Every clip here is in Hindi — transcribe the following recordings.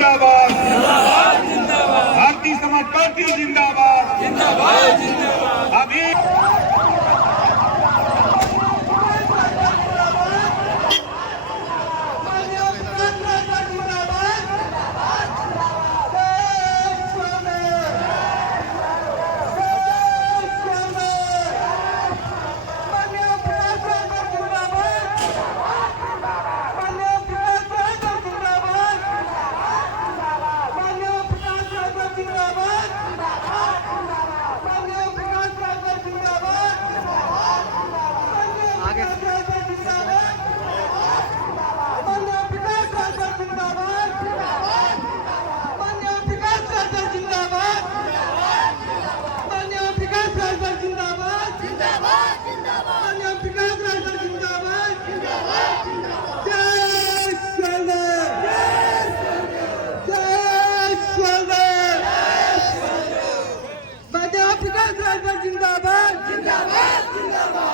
जिंदाबाद, भारतीय समाज पार्टी जिंदाबाद, अभी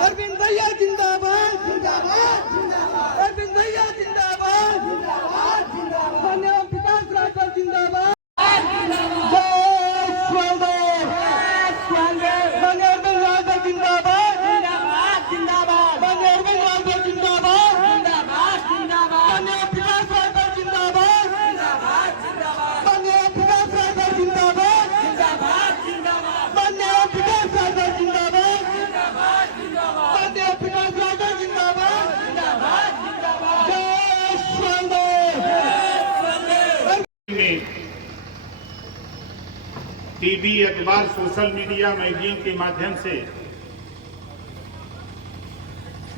अरविंद भैया जिंदाबाद, अरविंद भैया जिंदाबाद, माननीय विकास राठौर जिंदाबाद, टीवी, अखबार, सोशल मीडिया, मैगजीन के माध्यम से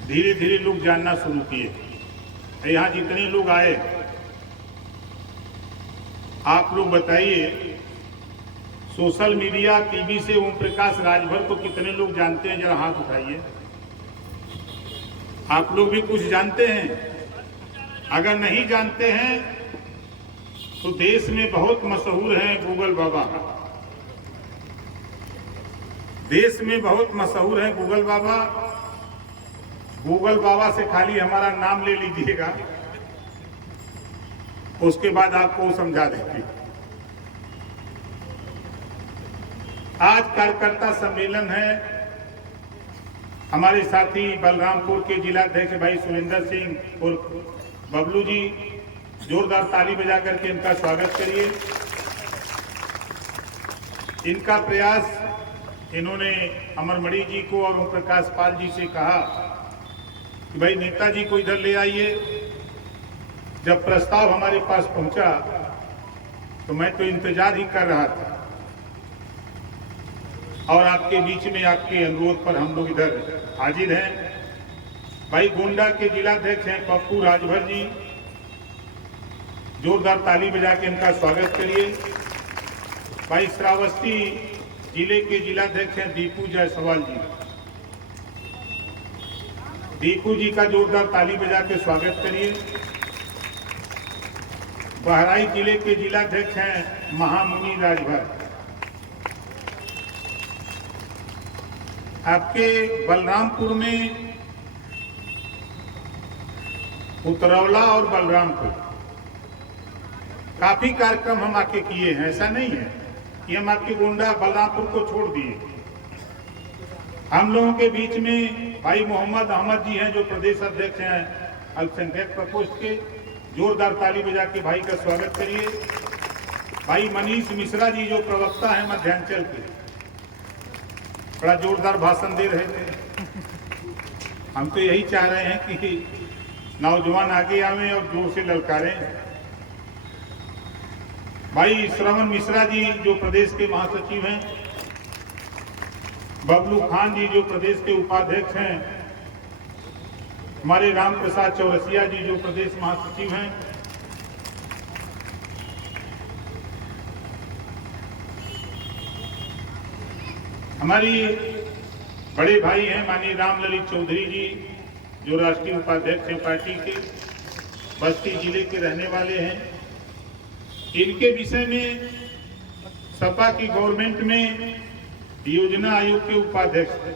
धीरे धीरे लोग जानना शुरू किए। यहाँ जितने लोग आए, आप लोग बताइए, सोशल मीडिया, टीवी से ओम प्रकाश राजभर को कितने लोग जानते हैं? जरा हाथ उठाइए। आप लोग भी कुछ जानते हैं? अगर नहीं जानते हैं तो देश में बहुत मशहूर हैं गूगल बाबा। देश में बहुत मशहूर है गूगल बाबा। गूगल बाबा से खाली हमारा नाम ले लीजिएगा, उसके बाद आपको समझा देंगे। आज कार्यकर्ता सम्मेलन है। हमारे साथी बलरामपुर के जिलाध्यक्ष भाई सुरेंद्र सिंह और बबलू जी, जोरदार ताली बजा करके इनका स्वागत करिए। इनका प्रयास, इन्होंने अमरमणि जी को और ओम प्रकाश पाल जी से कहा कि भाई नेताजी को इधर ले आइए। जब प्रस्ताव हमारे पास पहुंचा तो मैं तो इंतजार ही कर रहा था, और आपके बीच में आपके अनुरोध पर हम लोग इधर हाजिर हैं। भाई गोंडा के जिलाध्यक्ष हैं पप्पू राजभर जी, जोरदार ताली बजा के इनका स्वागत करिए। भाई श्रावस्ती जिले के जिलाध्यक्ष हैं दीपू जायसवाल जी, दीपू जी का जोरदार ताली बजा के स्वागत करिए। बहराइच जिले के जिलाध्यक्ष हैं महामुनि राजभर। आपके बलरामपुर में, उतरौला और बलरामपुर काफी कार्यक्रम हम आके किए हैं। ऐसा नहीं है कि हम आपके गोंडा बलरामपुर को छोड़ दिए। हम लोगों के बीच में भाई मोहम्मद अहमद जी हैं, जो प्रदेश अध्यक्ष हैं अल्पसंख्यक प्रकोष्ठ के। जोरदार ताली बजा के भाई का स्वागत करिए। भाई मनीष मिश्रा जी, जो प्रवक्ता हैं मध्यांचल के, बड़ा जोरदार भाषण दे रहे थे। हम तो यही चाह रहे हैं कि नौजवान आगे आवे और जोर से ललकारें। भाई श्रवण मिश्रा जी, जो प्रदेश के महासचिव हैं, बबलू खान जी, जो प्रदेश के उपाध्यक्ष हैं, हमारे राम प्रसाद चौरसिया जी, जो प्रदेश महासचिव हैं, हमारी बड़े भाई हैं माननीय राम ललित चौधरी जी, जो राष्ट्रीय उपाध्यक्ष हैं पार्टी के, बस्ती जिले के रहने वाले हैं। इनके विषय में सपा की गवर्नमेंट में योजना आयोग के उपाध्यक्ष थे।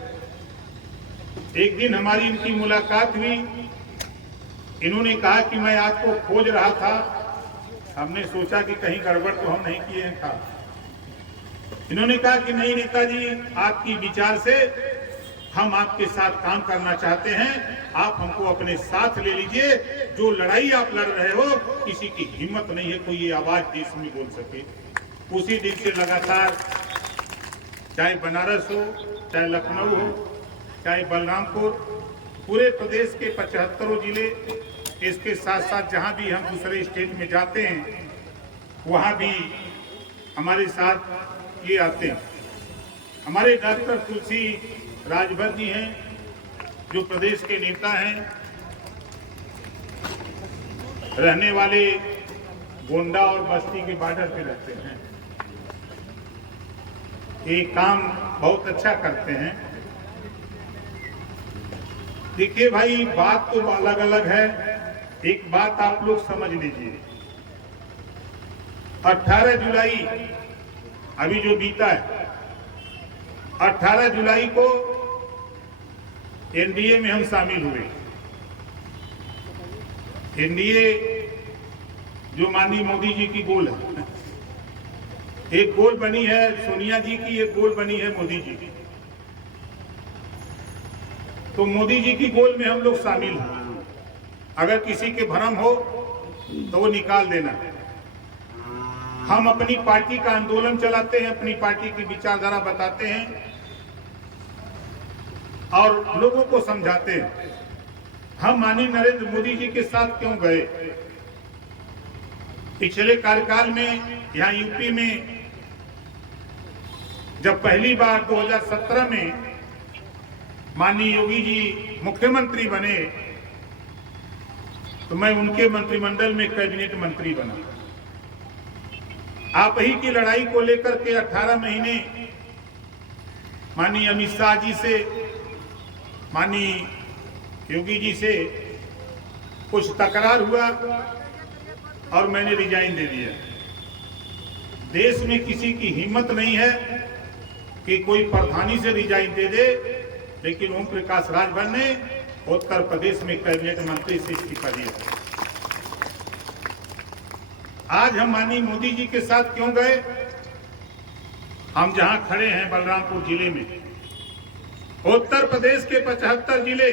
एक दिन हमारी इनकी मुलाकात हुई। इन्होंने कहा कि मैं आपको खोज रहा था, हमने सोचा कि कहीं गड़बड़ तो हम नहीं किए हैं था। इन्होंने कहा कि नहीं नेताजी, आपकी विचार से हम आपके साथ काम करना चाहते हैं, आप हमको अपने साथ ले लीजिए। जो लड़ाई आप लड़ रहे हो, किसी की हिम्मत नहीं है कोई ये आवाज देश में बोल सके। उसी दिन से लगातार चाहे बनारस हो, चाहे लखनऊ हो, चाहे बलरामपुर, पूरे प्रदेश के 75 जिले, इसके साथ साथ जहां भी हम दूसरे स्टेट में जाते हैं वहां भी हमारे साथ ये आते हैं। हमारे डॉक्टर तुलसी राजभर जी हैं, जो प्रदेश के नेता हैं, रहने वाले गोंडा और बस्ती के बॉर्डर पे रहते हैं। ये काम बहुत अच्छा करते हैं। देखिए भाई, बात तो अलग अलग है। एक बात आप लोग समझ लीजिए, 18 जुलाई अभी जो बीता है, 18 जुलाई को एनडीए में हम शामिल हुए। एनडीए जो माननीय मोदी जी की गोल है, एक गोल बनी है सोनिया जी की, एक गोल बनी है मोदी जी की। तो मोदी जी की गोल में हम लोग शामिल हैं। अगर किसी के भ्रम हो तो वो निकाल देना। हम अपनी पार्टी का आंदोलन चलाते हैं, अपनी पार्टी की विचारधारा बताते हैं और लोगों को समझाते हैं। हम माननीय नरेंद्र मोदी जी के साथ क्यों गए? पिछले कार्यकाल में यहाँ यूपी में जब पहली बार 2017 में माननीय योगी जी मुख्यमंत्री बने, तो मैं उनके मंत्रिमंडल में कैबिनेट मंत्री बना। आप ही की लड़ाई को लेकर के 18 महीने माननीय अमित शाह जी से, माननीय योगी जी से कुछ तकरार हुआ और मैंने रिजाइन दे दिया। देश में किसी की हिम्मत नहीं है कि कोई प्रधानी से रिजाइन दे दे, लेकिन ओम प्रकाश राजभर ने उत्तर प्रदेश में कैबिनेट मंत्री से इस्तीफा दिया। आज हम माननीय मोदी जी के साथ क्यों गए? हम जहां खड़े हैं बलरामपुर जिले में, उत्तर प्रदेश के 75 जिले,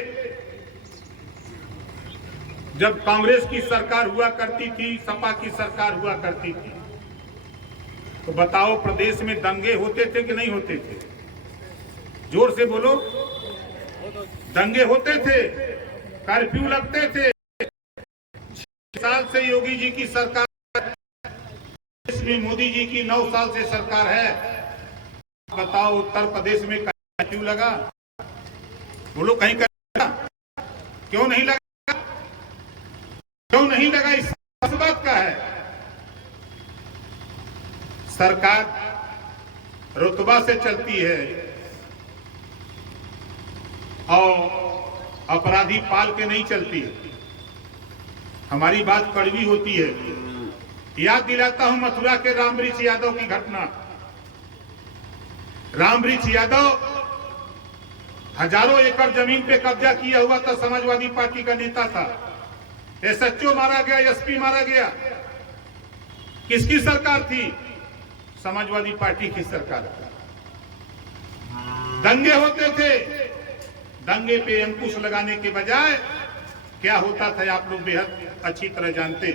जब कांग्रेस की सरकार हुआ करती थी, सपा की सरकार हुआ करती थी, तो बताओ प्रदेश में दंगे होते थे कि नहीं होते थे? जोर से बोलो। दंगे होते थे, कर्फ्यू लगते थे। 6 साल से योगी जी की सरकार, इसमें मोदी जी की 9 साल से सरकार है। बताओ उत्तर प्रदेश में कर्फ्यू लगा? बोलो कहीं लगा? क्यों नहीं लगा? क्यों नहीं लगा? इस बात का है, सरकार रुतबा से चलती है और अपराधी पाल के नहीं चलती है। हमारी बात कड़वी होती है। याद दिलाता हूं मथुरा के रामवृक्ष यादव की घटना। रामवृक्ष यादव हजारों एकड़ जमीन पे कब्जा किया हुआ था, समाजवादी पार्टी का नेता था। एसएचओ मारा गया, एसपी मारा गया। किसकी सरकार थी? समाजवादी पार्टी की सरकार। दंगे होते थे, दंगे पे अंकुश लगाने के बजाय क्या होता था आप लोग बेहद अच्छी तरह जानते।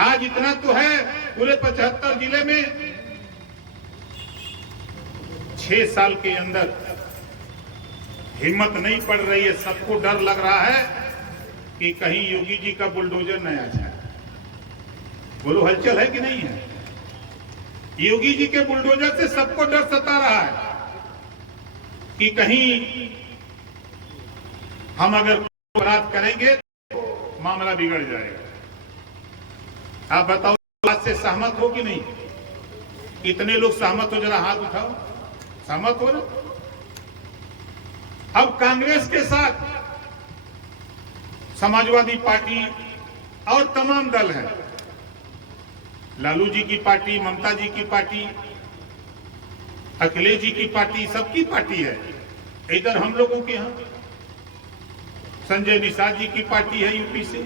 आज इतना तो है, पूरे 75 जिले में 6 साल के अंदर हिम्मत नहीं पड़ रही है। सबको डर लग रहा है कि कहीं योगी जी का बुलडोजर न आ जाए। बोलो हलचल है कि नहीं है? योगी जी के बुलडोजर से सबको डर सता रहा है कि कहीं हम अगर अपराध करेंगे तो मामला बिगड़ जाएगा। आप बताओ, बात से सहमत हो कि नहीं? कितने लोग सहमत हो? जरा हाथ उठाओ। सहमत हो ना? अब कांग्रेस के साथ समाजवादी पार्टी और तमाम दल हैं। लालू जी की पार्टी, ममता जी की पार्टी, अखिलेश जी की पार्टी, सबकी पार्टी है। इधर हम लोगों के यहाँ संजय निषाद जी की पार्टी है यूपी से,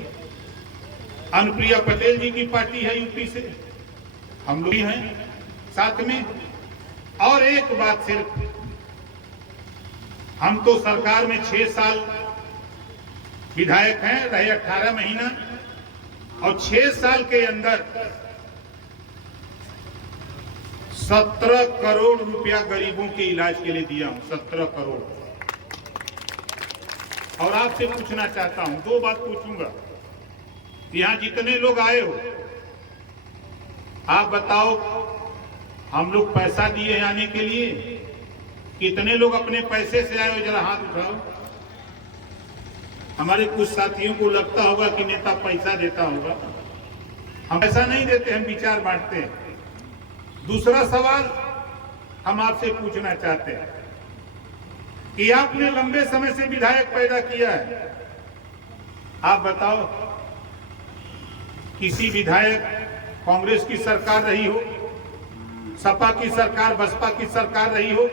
अनुप्रिया पटेल जी की पार्टी है यूपी से, हम लोग भी हैं साथ में। और एक बात सिर्फ, हम तो सरकार में 6 साल विधायक हैं, रहे 18 महीना, और 6 साल के अंदर 17 करोड़ रुपया गरीबों के इलाज के लिए दिया हूं, 17 करोड़। और आपसे पूछना चाहता हूं, 2 बात पूछूंगा। यहां जितने लोग आए हो, आप बताओ, हम लोग पैसा दिए हैं आने के लिए? कितने लोग अपने पैसे से आए हो? जरा हाथ उठाओ। हमारे कुछ साथियों को लगता होगा कि नेता पैसा देता होगा। हम पैसा नहीं देते, हम विचार बांटते हैं। दूसरा सवाल हम आपसे पूछना चाहते हैं कि आपने लंबे समय से विधायक पैदा किया है, आप बताओ, किसी विधायक कांग्रेस की सरकार रही हो, सपा की सरकार, बसपा की सरकार रही हो,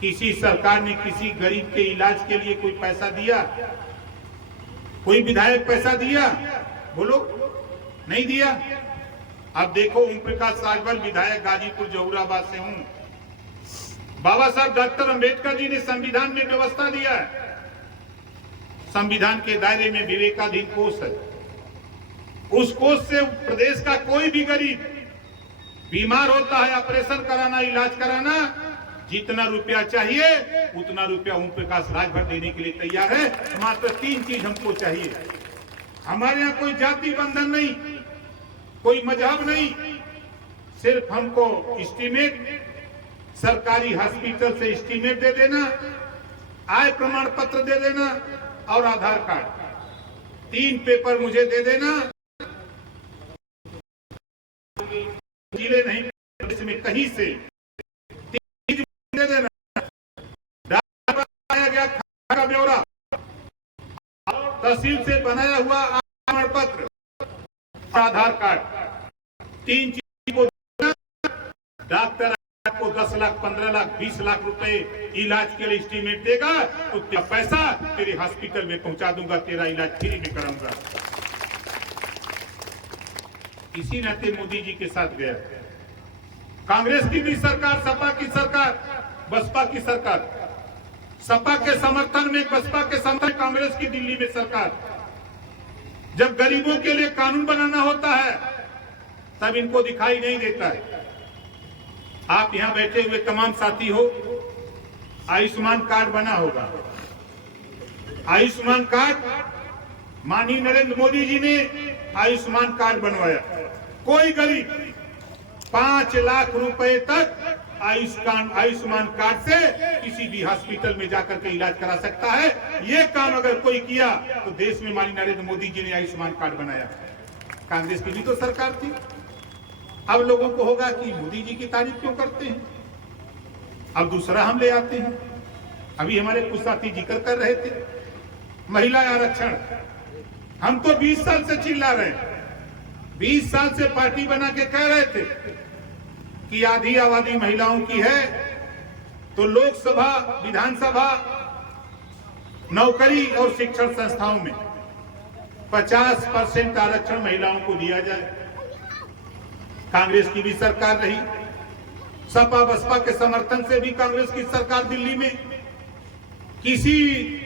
किसी सरकार ने किसी गरीब के इलाज के लिए कोई पैसा दिया? कोई विधायक पैसा दिया? बोलो, नहीं दिया। अब देखो, ओम प्रकाश राजभर विधायक गाजीपुर जहुराबाद से हूं। बाबा साहब डॉक्टर अंबेडकर जी ने संविधान में व्यवस्था दिया है, संविधान के दायरे में विवेकाधीन कोष है। उस कोष से प्रदेश का कोई भी गरीब बीमार होता है, ऑपरेशन कराना, इलाज कराना, जितना रुपया चाहिए उतना रुपया ओम प्रकाश राजभर देने के लिए तैयार है। मात्र 3 चीज हमको चाहिए। हमारे यहाँ कोई जाति बंधन नहीं, कोई मजहब नहीं, सिर्फ हमको एस्टीमेट, सरकारी हॉस्पिटल से एस्टीमेट दे देना, आय प्रमाण पत्र दे देना और आधार कार्ड। 3 पेपर मुझे दे देना। जिले नहीं, इसमें कहीं से दे देना। बनाया गया खाता का ब्यौरा, तहसील से बनाया हुआ प्रमाण पत्र, आधार कार्ड, 3 चीज को देना। डॉक्टर आपको 10 लाख, 15 लाख, 20 लाख रुपए इलाज के लिए एस्टीमेट देगा तो तेरा पैसा तेरे हॉस्पिटल में पहुंचा दूंगा, तेरा इलाज फ्री में कराऊंगा। इसी नाते मोदी जी के साथ गया। कांग्रेस की भी सरकार, सपा की सरकार, बसपा की सरकार, सपा के समर्थन में, बसपा के समर्थन कांग्रेस की दिल्ली में सरकार। जब गरीबों के लिए कानून बनाना होता है तब इनको दिखाई नहीं देता है। आप यहां बैठे हुए तमाम साथी हो, आयुष्मान कार्ड बना होगा। आयुष्मान कार्ड माननीय नरेंद्र मोदी जी ने आयुष्मान कार्ड बनवाया। कोई गरीब 5 लाख रुपए तक आयुष्मान कार्ड से किसी भी हॉस्पिटल में जाकर के इलाज करा सकता है। ये काम अगर कोई किया तो देश में माननीय नरेंद्र मोदी जी ने आयुष्मान कार्ड बनाया। कांग्रेस की भी तो सरकार थी। अब लोगों को होगा कि मोदी जी की तारीफ क्यों करते हैं। अब दूसरा हम ले आते हैं। अभी हमारे कुछ साथी जिक्र कर रहे थे महिला आरक्षण। हम तो 20 साल से चिल्ला रहे हैं, 20 साल से पार्टी बना के कह रहे थे कि आधी आबादी महिलाओं की है तो लोकसभा, विधानसभा, नौकरी और शिक्षण संस्थाओं में 50% आरक्षण महिलाओं को दिया जाए। कांग्रेस की भी सरकार रही, सपा बसपा के समर्थन से भी कांग्रेस की सरकार दिल्ली में, किसी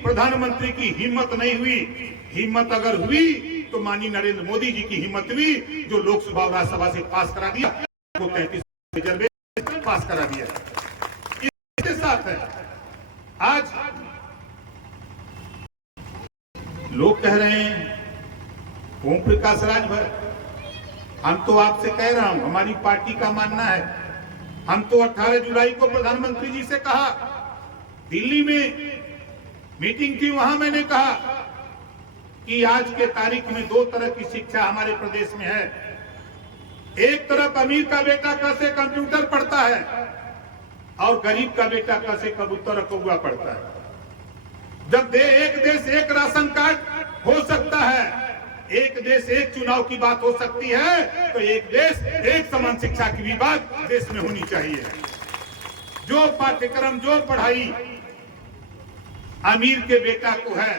प्रधानमंत्री की हिम्मत नहीं हुई। हिम्मत अगर हुई तो माननीय नरेंद्र मोदी जी की हिम्मत हुई, जो लोकसभा और राज्यसभा से पास करा दिया, वो 33 रिजर्वेशन पास करा दिया। इसके साथ है आज लोग कह रहे हैं ओम प्रकाश राजभर, हम तो आपसे कह रहा हूं, हमारी पार्टी का मानना है, हम तो 18 जुलाई को प्रधानमंत्री जी से कहा, दिल्ली में मीटिंग थी, वहां मैंने कहा कि आज के तारीख में 2 तरह की शिक्षा हमारे प्रदेश में है। एक तरफ अमीर का बेटा कैसे कंप्यूटर पढ़ता है और गरीब का बेटा कैसे कबूतर कौवा पढ़ता है। जब एक देश एक राशन कार्ड हो सकता है, एक देश एक चुनाव की बात हो सकती है, तो एक देश एक समान शिक्षा की भी बात देश में होनी चाहिए। जो पाठ्यक्रम, जो पढ़ाई अमीर के बेटा को है,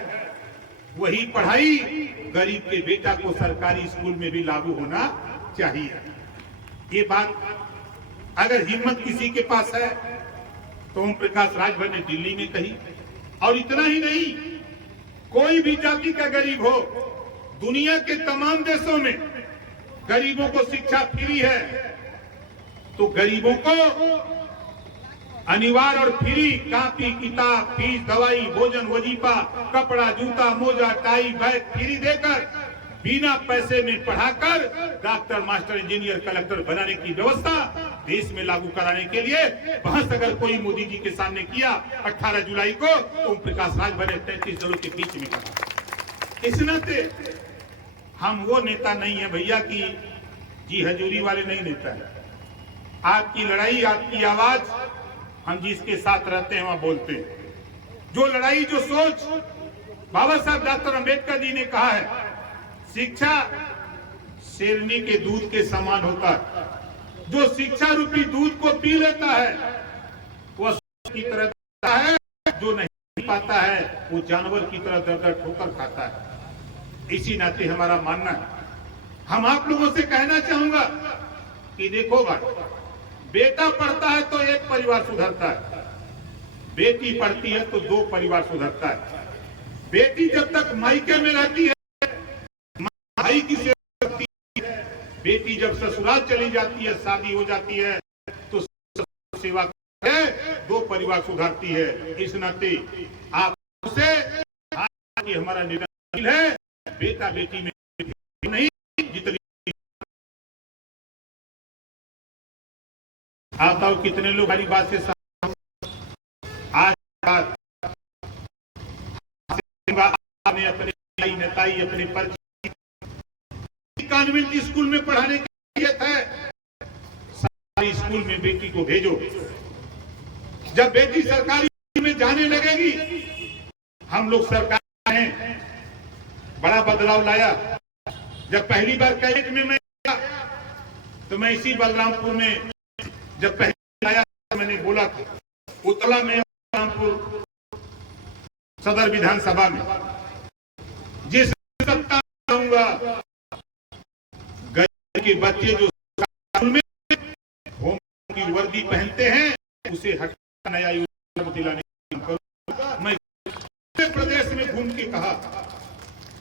वही पढ़ाई गरीब के बेटा को सरकारी स्कूल में भी लागू होना चाहिए। ये बात अगर हिम्मत किसी के पास है तो ओम प्रकाश राजभर ने दिल्ली में कही। और इतना ही नहीं, कोई भी जाति का गरीब हो, दुनिया के तमाम देशों में गरीबों को शिक्षा फ्री है, तो गरीबों को अनिवार्य और फ्री कॉपी किताब, फीस, दवाई, भोजन, वजीफा, कपड़ा, जूता, मोजा, टाई, बैग फ्री देकर बिना पैसे में पढ़ाकर डॉक्टर, मास्टर, इंजीनियर, कलेक्टर बनाने की व्यवस्था देश में लागू कराने के लिए बहस अगर कोई मोदी जी के सामने किया 18 जुलाई को, तो ओम प्रकाश राजभर ने 33 दलों के बीच में कहा। इस नाते हम वो नेता नहीं है भैया की जी हजूरी वाले नहीं नेता है। आपकी लड़ाई, आपकी आवाज हम जिसके साथ रहते हैं वहां बोलते हैं। जो लड़ाई, जो सोच बाबा साहब डॉक्टर अंबेडकर जी ने कहा है, शिक्षा शेरनी के दूध के समान होता है। जो शिक्षा रूपी दूध को पी लेता है वह की तरह खाता है, जो नहीं पाता है वो जानवर की तरह दर दर ठोकर खाता है। इसी नाते हमारा मानना है, हम आप लोगों से कहना चाहूंगा कि देखो भाई, बेटा पढ़ता है तो एक परिवार सुधरता है, बेटी पढ़ती है तो 2 परिवार सुधरता है। बेटी जब तक मायके में रहती है भाई की सेवा करती है, बेटी जब ससुराल चली जाती है, शादी हो जाती है तो सेवा है, 2 परिवार सुधरती है। इस नाते आपसे हमारा निवेदन है, बेटा बेटी में नहीं, जितनी आता हूं कितने लोग हमारी बात से आज अपने नेताई अपने परिचय कॉन्वेंट स्कूल में पढ़ाने की नियत है, सरकारी स्कूल में बेटी को भेजो। जब बेटी सरकारी में जाने लगेगी, हम लोग सरकार में बड़ा बदलाव लाया। जब पहली बार कैबिनेट में मैं गया तो मैं इसी बलरामपुर में जब पहले आया तो मैंने बोला था, उतला में बलरामपुर सदर विधानसभा में जिस सप्ताह दूंगा के बच्चे जो स्कूल में होम की वर्दी पहनते हैं उसे हटा नया यूनिफॉर्म दिलाने की करूंगा। मैं प्रदेश में घूम के कहा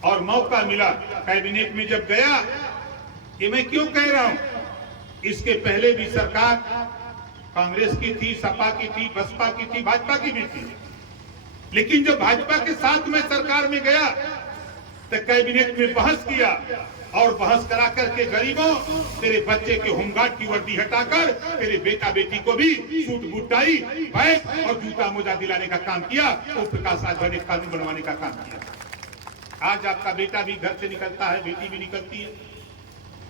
और मौका मिला कैबिनेट में जब गया। ये मैं क्यों कह रहा हूं, इसके पहले भी सरकार कांग्रेस की थी, सपा की थी, बसपा की थी, भाजपा की भी थी, लेकिन जब भाजपा के साथ में सरकार में गया तो कैबिनेट में बहस किया और बहस करा करके गरीबों, तेरे बच्चे के होमगार्ड की वर्दी हटाकर तेरे बेटा बेटी को भी सूट बूट टाई, बैग और जूता मोजा दिलाने का काम किया। ओम प्रकाश राजभर ने कानून बनवाने का काम किया। आज आपका बेटा भी घर से निकलता है, बेटी भी निकलती है,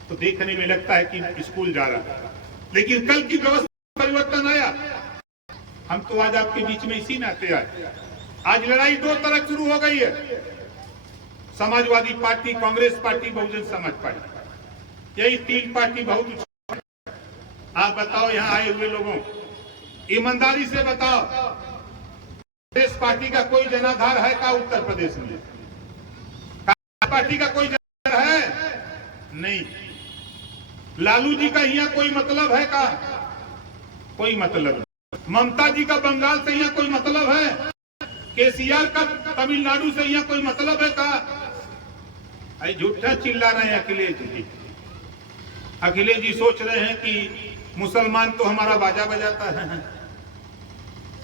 तो देखने में लगता है कि स्कूल जा रहा है, लेकिन कल की व्यवस्था परिवर्तन आया। हम तो आज आपके बीच में इसी नाते आए। आज लड़ाई 2 तरफ शुरू हो गई है, Samajwadi party, Congress party, Bahujan Samaj party, यही 3 पार्टी बहुत। आप बताओ यहाँ आए हुए लोगों, ईमानदारी से बताओ, कांग्रेस पार्टी का कोई जनाधार है का उत्तर प्रदेश में? कांग्रेस पार्टी का कोई जनाधार है? नहीं। लालू जी का यहाँ कोई मतलब है का? कोई मतलब नहीं। ममता जी का बंगाल से यहाँ कोई मतलब है? केसीआर का तमिलनाडु से यहाँ कोई मतलब है का? झूठा चिल्ला रहे हैं अखिलेश जी। अखिलेश जी सोच रहे हैं कि मुसलमान तो हमारा बाजा बजाता है।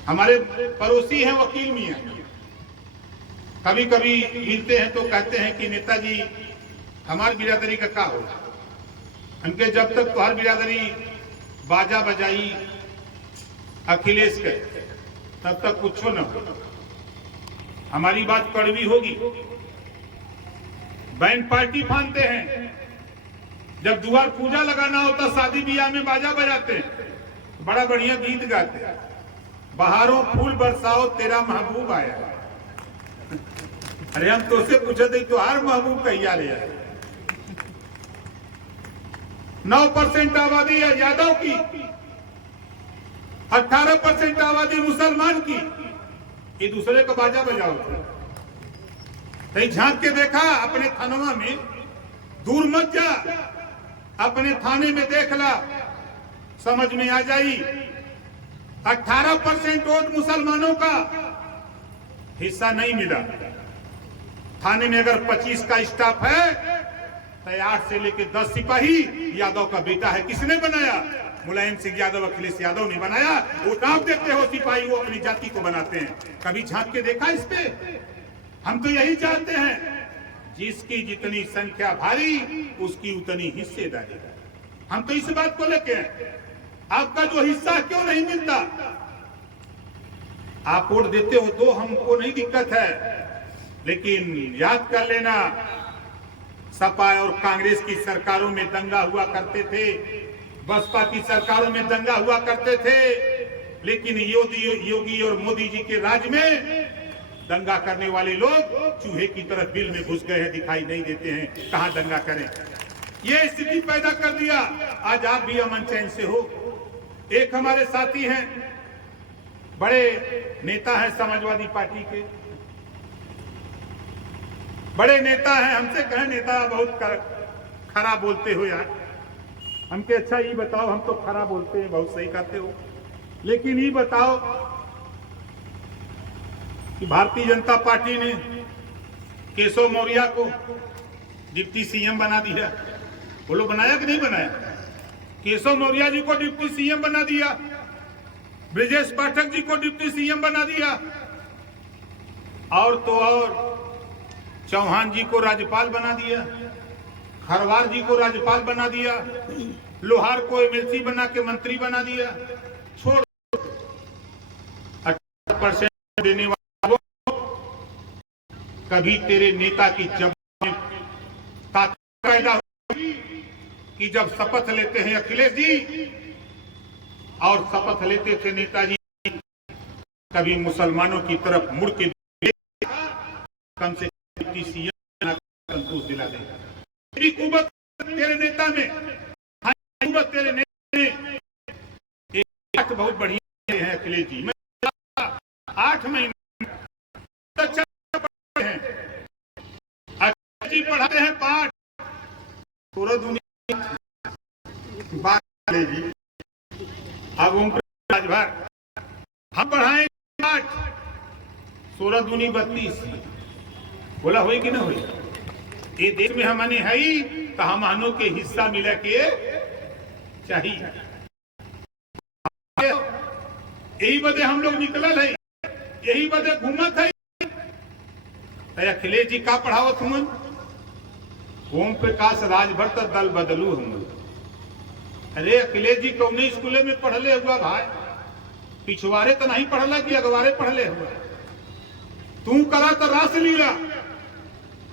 हमारे पड़ोसी हैं वकील मियां, कभी कभी मिलते हैं तो कहते हैं कि नेताजी हमारी बिरादरी का क्या हो। उनके जब तक तो हर बिरादरी बाजा बजाई अखिलेश के, तब तक कुछ न हो। हमारी बात कड़वी होगी। बैंड पार्टी फानते हैं, जब द्वार पूजा लगाना होता, शादी ब्याह में बाजा बजाते हैं, बड़ा बढ़िया गीत गाते हैं, बहारों फूल बरसाओ तेरा महबूब आया। अरे हम तो से पूछे थे तो हर महबूब कहिया ले आए। 9% आबादी है यादव की, 18% आबादी मुसलमान की, ये दूसरे का बाजा बजाओ। कहीं झांक के देखा अपने थानवा में? दूर मत जा, अपने थाने में देख ला, समझ में आ जाई। 18% वोट मुसलमानों का हिस्सा नहीं मिला। थाने में अगर 25 का स्टाफ है तो 8 से लेकर 10 सिपाही यादव का बेटा है। किसने बनाया? मुलायम सिंह यादव, अखिलेश यादव ने बनाया। वो नाम देते हो सिपाही, वो अपनी जाति को बनाते हैं। कभी झांक के देखा इस पे? हम तो यही चाहते हैं, जिसकी जितनी संख्या भारी उसकी उतनी हिस्सेदारी। हम तो इस बात को लेके हैं, आपका जो हिस्सा क्यों नहीं मिलता? आप वोट देते हो तो हमको नहीं दिक्कत है, लेकिन याद कर लेना, सपा और कांग्रेस की सरकारों में दंगा हुआ करते थे, बसपा की सरकारों में दंगा हुआ करते थे, लेकिन योगी और मोदी जी के राज में दंगा करने वाले लोग चूहे की तरह बिल में घुस गए हैं, दिखाई नहीं देते हैं। कहां दंगा करें? ये स्थिति पैदा कर दिया। आज आप भी अमन चैन से हो। एक हमारे साथी हैं, बड़े नेता हैं समाजवादी पार्टी के, बड़े नेता हैं। हमसे कहे नेता बहुत खरा बोलते हो यार। हमके अच्छा ये बताओ, हम तो खरा बोलते हैं, बहुत सही कहते हो, लेकिन ये बताओ कि भारतीय जनता पार्टी ने केशव मौर्य को डिप्टी सीएम बना दिया। बोलो बनाया कि नहीं बनाया? केशव मौर्य जी को डिप्टी सीएम बना दिया, ब्रजेश पाठक जी को डिप्टी सीएम बना दिया, और तो और चौहान जी को राज्यपाल बना दिया, खरवार जी को राज्यपाल बना दिया, लोहार को एमएलसी बना के मंत्री बना दिया। छोड़ 18% देने वालों, कभी तेरे नेता की जबान में ताकत पैदा होगी कि जब शपथ लेते हैं अखिलेश जी और शपथ लेते थे नेताजी, कभी मुसलमानों की तरफ मुड़ के कम से कम सीएम संतोष दिला देगा। तेरी कुवत तेरे नेता में, कुवत तेरे नेता में। एक बहुत बढ़िया है अखिलेश जी, मैं 8 महीने अच्छा पढ़ते हैं, अच्छी पढ़ाते हैं पाठ, पूरा दुनिया बात जी। अब राजभर हम पढ़ाएं पाठ, 16 दूनी 32, बोला हुई कि ना हुई? ये देश में हमने है ही तो हमनों के हिस्सा मिला के चाहिए। यही बदे हम लोग निकलल है, यही बदे घूमत है। अखिलेश जी का पढ़ावत हुमन? ओम प्रकाश राजभर तो दल बदलू हुमन। अरे अखिलेश जी कौन स्कूल में पढ़ले हुआ भाई? पिछवाड़े तो नहीं पढ़ला कि अगवारे पढ़ले हुआ? तू करा तो रास लीला,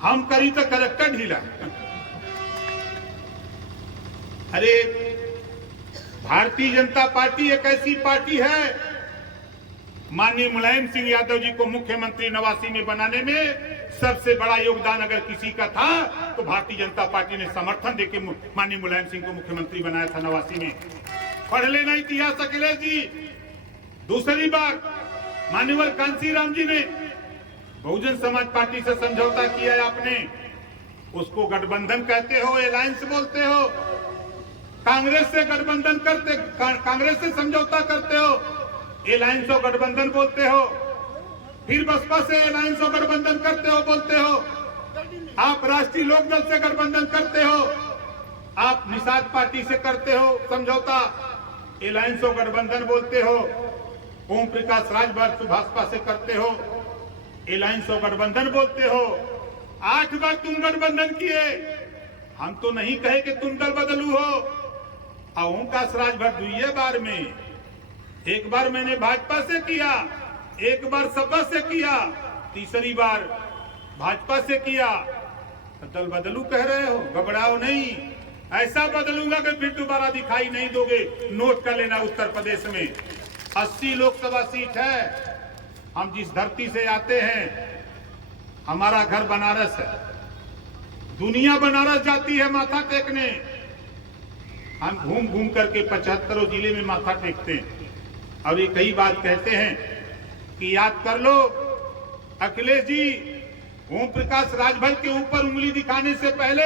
हम करी तो करेक्टर ढीला। अरे भारतीय जनता पार्टी एक ऐसी पार्टी है, माननीय मुलायम सिंह यादव जी को मुख्यमंत्री 89 में बनाने में सबसे बड़ा योगदान अगर किसी का था तो भारतीय जनता पार्टी ने समर्थन देके माननीय मुलायम सिंह को मुख्यमंत्री बनाया था 89 में। पढ़ लेना इतिहास अखिलेश जी। दूसरी बार मान्यवर कांसीराम जी ने बहुजन समाज पार्टी से समझौता किया है आपने, उसको गठबंधन कहते हो, अलायंस बोलते हो। कांग्रेस से गठबंधन करते, कांग्रेस से समझौता करते हो, अलायंस और गठबंधन बोलते हो। फिर बसपा से अलायंस और गठबंधन करते हो, बोलते हो। आप राष्ट्रीय लोकदल से गठबंधन करते हो, आप निषाद पार्टी से करते हो समझौता, अलायंस और गठबंधन बोलते हो। ओम प्रकाश राजभर भाजपा से करते हो, अलायंस और गठबंधन बोलते हो। 8 बार तुम गठबंधन किए, हम तो नहीं कहे कि तुम दल बदलू हो। ओम प्रकाश राजभर 2 बार में, 1 बार मैंने भाजपा से किया, 1 बार सपा से किया, तीसरी बार भाजपा से किया। दल बदलू कह रहे हो? घबराओ नहीं, ऐसा बदलूंगा कि फिर दोबारा दिखाई नहीं दोगे। नोट कर लेना, उत्तर प्रदेश में 80 लोकसभा सीट है। हम जिस धरती से आते हैं, हमारा घर बनारस है, दुनिया बनारस जाती है माथा टेकने। हम घूम घूम करके 75 जिले में माथा टेकते हैं और एक ही बात कहते हैं कि याद कर लो अखिलेश जी, ओम प्रकाश राजभर के ऊपर उंगली दिखाने से पहले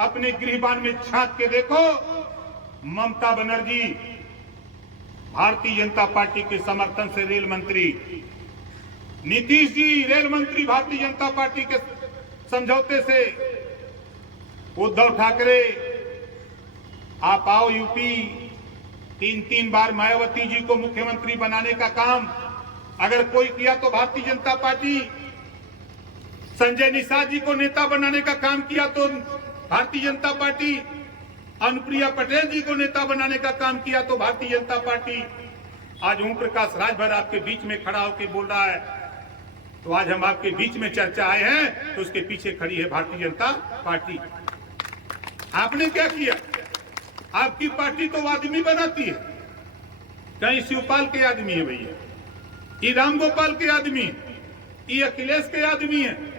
अपने गृहबान में झांक के देखो। ममता बनर्जी भारतीय जनता पार्टी के समर्थन से रेल मंत्री, नीतीश जी रेल मंत्री भारतीय जनता पार्टी के समझौते से, उद्धव ठाकरे आप आओ यूपी, 3 बार मायावती जी को मुख्यमंत्री बनाने का काम अगर कोई किया तो भारतीय जनता पार्टी, संजय निषाद जी को नेता बनाने का काम किया तो भारतीय जनता पार्टी, अनुप्रिया पटेल जी को नेता बनाने का काम किया तो भारतीय जनता पार्टी। आज ओम प्रकाश राजभर आपके बीच में खड़ा होकर बोल रहा है, तो आज हम आपके बीच में चर्चा आए हैं तो उसके पीछे खड़ी है भारतीय जनता पार्टी। आपने क्या किया? आपकी पार्टी तो आदमी बनाती है, कहीं शिवपाल के आदमी है भैया, ये राम गोपाल के आदमी है, ये अखिलेश के आदमी है।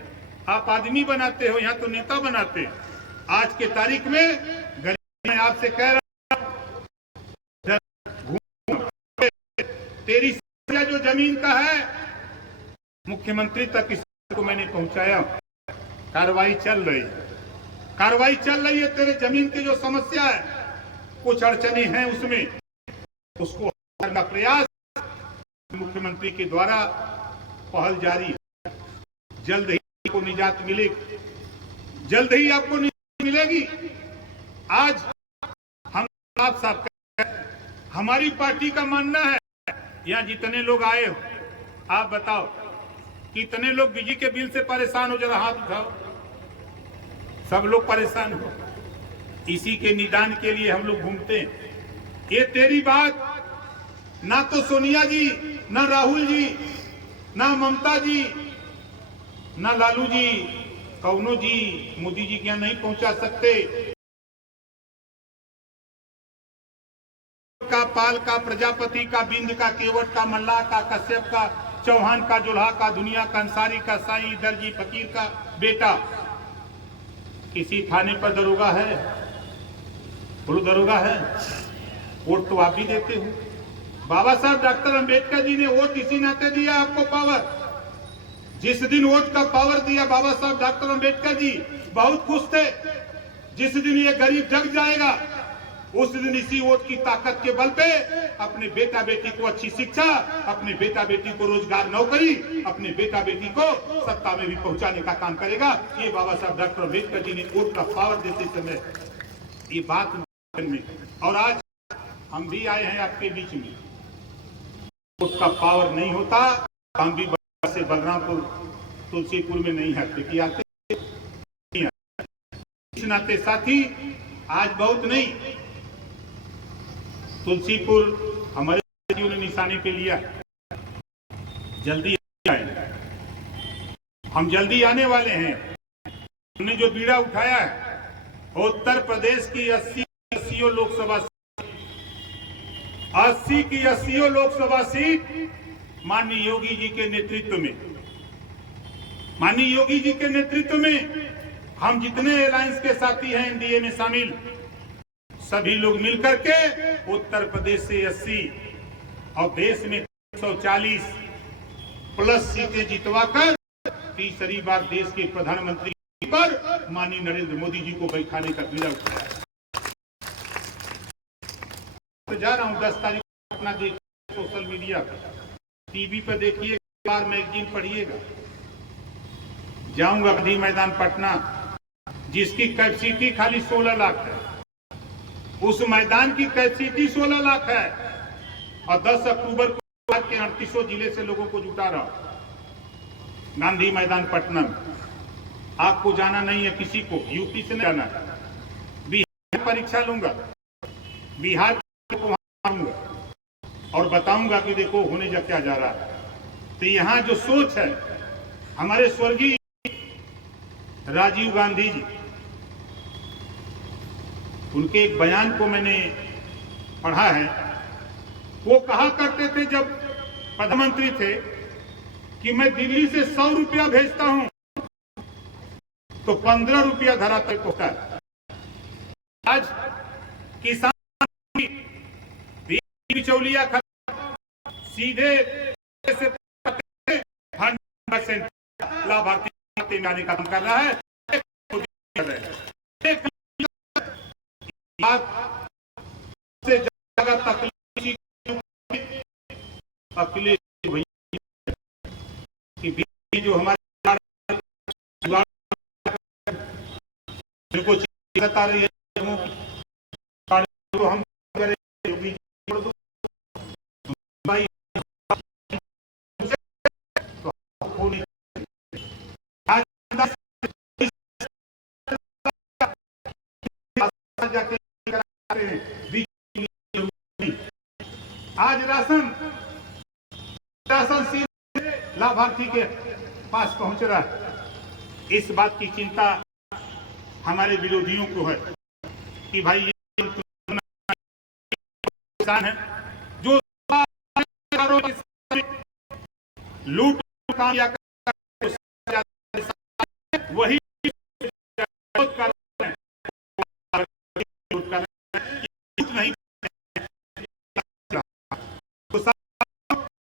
आप आदमी बनाते हो, यहाँ तो नेता बनाते हैं। आज के तारीख में गरीब मैं आपसे कह रहा हूं, तेरी जो जमीन का है मुख्यमंत्री तक इसको मैंने पहुंचाया, कार्रवाई चल रही है। तेरे जमीन की जो समस्या है, कुछ अड़चने हैं उसमें, उसको करने का प्रयास मुख्यमंत्री के द्वारा पहल जारी है। जल्द ही आपको निजात मिलेगी, जल्द ही आपको निजात मिलेगी। आज हम आप साहब हमारी पार्टी का मानना है, यहाँ जितने लोग आए हो आप बताओ कितने लोग बिजली के बिल से परेशान हो, जरा हाथ उठाओ। सब लोग परेशान हो, इसी के निदान के लिए हम लोग घूमते हैं। ये तेरी बात ना तो सोनिया जी, ना राहुल जी, ना ममता जी, ना लालू जी, कौनो जी मोदी जी के यहाँ नहीं पहुंचा सकते। का, पाल का, प्रजापति का, बिंद का, केवट का, मल्लाह का, कश्यप का, चौहान का, जुल्हा का, दुनिया का, अंसारी का, साईं, दर्जी, फकीर का बेटा किसी थाने पर दरोगा है? बोलो दरोगा है? वोट तो आप भी देते हो। बाबा साहब डॉक्टर अंबेडकर जी ने वोट इसी नाते दिया आपको पावर। जिस दिन वोट का पावर दिया बाबा साहब डॉक्टर अंबेडकर जी बहुत खुश थे। जिस दिन ये गरीब जग जाएगा उस दिन इसी वोट की ताकत के बल पे अपने बेटा बेटी को अच्छी शिक्षा, अपने बेटा बेटी को रोजगार, नौकरी, अपने बेटा बेटी को सत्ता में भी पहुंचाने का काम करेगा। ये बाबा साहब डॉक्टर अंबेडकर जी ने वोट का पावर देते समय ये बात में, और आज हम भी आए हैं आपके बीच में। वोट का पावर नहीं होता हम भी से बलरामपुर तुलसीपुर में नहीं आते आते। इस नाते साथी आज बहुत नहीं, तुलसीपुर हमारे ने निशाने पे लिया, जल्दी आए, हम जल्दी आने वाले हैं। हमने जो बीड़ा उठाया है उत्तर प्रदेश की 80 लोकसभा 80 की 80 लोकसभा सीट माननीय योगी जी के नेतृत्व में, माननीय योगी जी के नेतृत्व में हम जितने अलायंस के साथी हैं एनडीए में शामिल, सभी लोग मिलकर के उत्तर प्रदेश से 80 और देश में 140 प्लस सीटें जितवाकर तीसरी बार देश के प्रधानमंत्री पर माननीय नरेंद्र मोदी जी को बैठाने का बीड़ा उठाया। तो जा रहा हूं 10 तारीख को अपना देखिए सोशल मीडिया पर, टीवी पर देखिए, बार मैगजीन पढ़िएगा। जाऊंगा गांधी मैदान पटना, जिसकी कैपेसिटी खाली 16 लाख है, उस मैदान की कैपेसिटी 16 लाख है और 10 अक्टूबर को के 38 जिले से लोगों को जुटा रहा हूं गांधी मैदान पटना में। आपको जाना नहीं है, किसी को यूपी से नहीं जाना है। बिहार परीक्षा लूंगा, बिहार को आऊंगा और बताऊंगा कि देखो होने जा क्या जा रहा है। तो यहाँ जो सोच है हमारे स्वर्गीय राजीव गांधी जी, उनके एक बयान को मैंने पढ़ा है। वो कहा करते थे जब प्रधानमंत्री थे कि मैं दिल्ली से 100 रुपया भेजता हूं तो 15 रुपया धरा तक पहुंचा है। आज किसान बिचौलिया सीधे से लाभार्थी खाते में आने का काम कर रहा है। से ज्यादा तकलीफ अखिलेश भैया जो हमारे को बता रही है तो हम भाई आज राशन सीधे लाभार्थी के पास पहुंच रहा है। इस बात की चिंता हमारे विरोधियों को है कि भाई ये किसान है जो लूट कामयाब वही नहीं।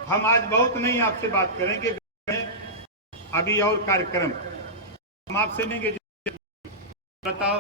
हम आज बहुत नहीं आपसे बात करेंगे, अभी और कार्यक्रम हम आपसे नहीं बताओ